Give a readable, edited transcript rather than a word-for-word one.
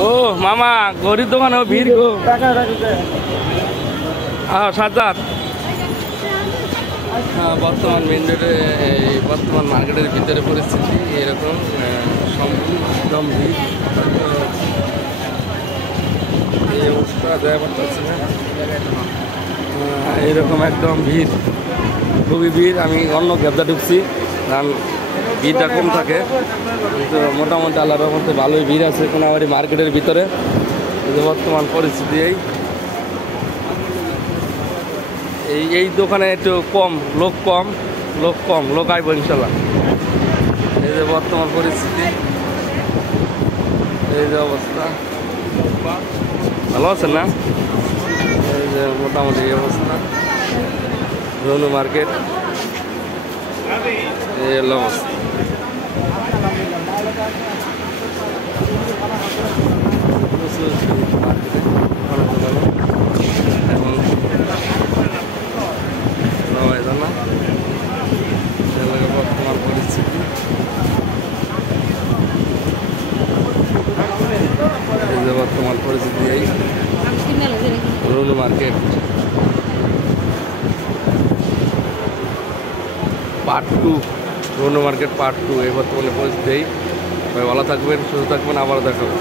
ও মামা গরিব দোকানে ভিড় গো। হ্যাঁ সাজার বর্তমান মেন রোডে বর্তমান মার্কেটের ভিতরে পরিস্থিতি এরকম একদম ভিড়। এই অবস্থা দেওয়া পারতেছে না, এরকম একদম ভিড়, খুবই ভিড়। আমি অন্য গ্যাবদা ঢুকছি কারণ ভিড়টা কম থাকে, কিন্তু মোটামুটি আল্লাহর মধ্যে ভালোই ভিড় আছে কোনাবাড়ি মার্কেটের ভিতরে। বর্তমান পরিস্থিতি এই দোকানে একটু কম লোক, লোক আইব ইনশাল্লাহ। এই যে বর্তমান পরিস্থিতি, এই যে অবস্থা। ভালো আছেন না? এই যে মোটামুটি এই অবস্থা রনু মার্কেট, এই হলো অবস্থা। এখন বর্তমান পরিস্থিতি এই যে বর্তমান পরিস্থিতি এই Ronu market part 2, Ronu market part 2 এই বর্তমানে পরিস্থিতি। ভালো থাকবেন, সুস্থ থাকবেন, আবারও দেখাবো।